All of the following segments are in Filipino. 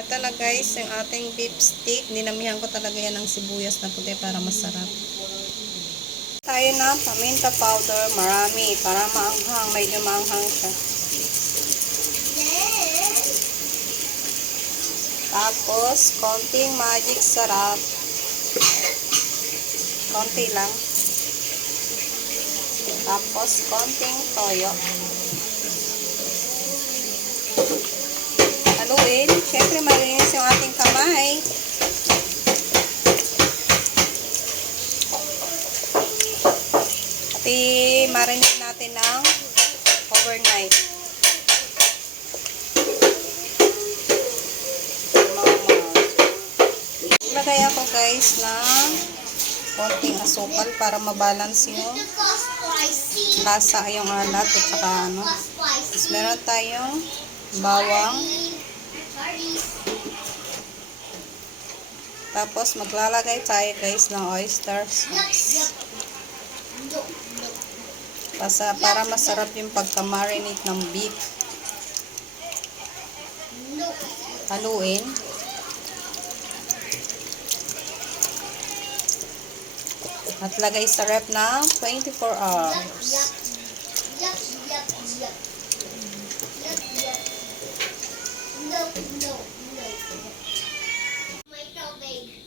Ito guys, yung ating beef stick. Ninamihan ko talaga yan ng sibuyas na puti para masarap. Tayo na paminta powder, marami, para maanghang, medyo maanghang siya. Tapos, konting magic sarap. Konti lang. Tapos, konting toyo. Haluin. Siyempre, malinis yung ating kamay. At i-marinate natin ng overnight. Lagay ako guys ng konting asukal para mabalance yung lasa yung alat at saka ano. Tapos meron tayong bawang. Tapos maglalagay tayo guys ng oyster sauce. Para, para masarap yung pagka-marinate ng beef. Haluin. At lagay sa rep ng 24 hours.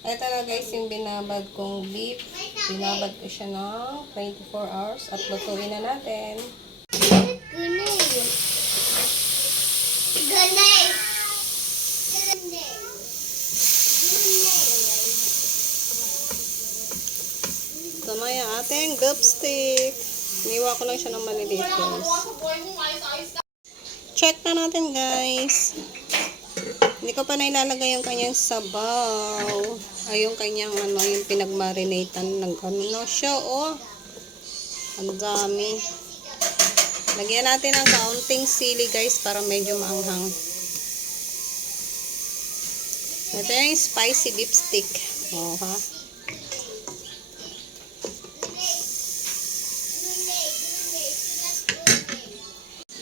Ito na guys yung binabad kong beef. Binabad ko siya ng 24 hours at lutuin na natin. Ito na yung ating beef stick. Iniwa ko lang siya ng maliliit guys. Check na natin guys. Hindi ko pa nailalagay yung kanyang sabaw. Ay, yung kanyang ano, yung pinagmarinatan ng ano siya, oh. Ang dami. Lagyan natin ng kaunting sili, guys, para medyo maanghang. Ito yung spicy beef stick. Oh, ha?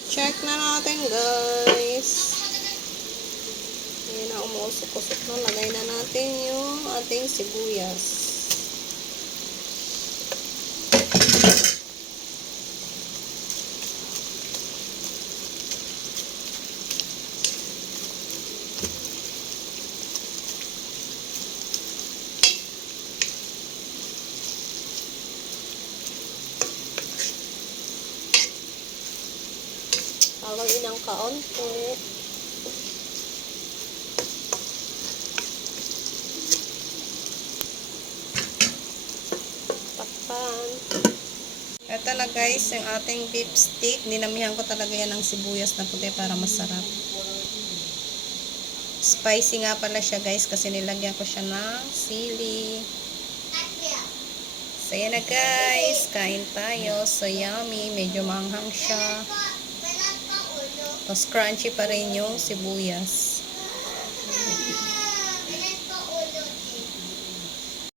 Check na natin, guys. Na. Lagay na natin yung ating sibuyas. Haluin ng kaunti. Na guys, yung ating beef stick. Ninamihan ko talaga yan ng sibuyas na puti para masarap. Spicy nga pala siya guys kasi nilagyan ko siya ng sili. So yan na guys, kain tayo. So yummy, medyo manghang siya. Tapos crunchy pa rin yung sibuyas.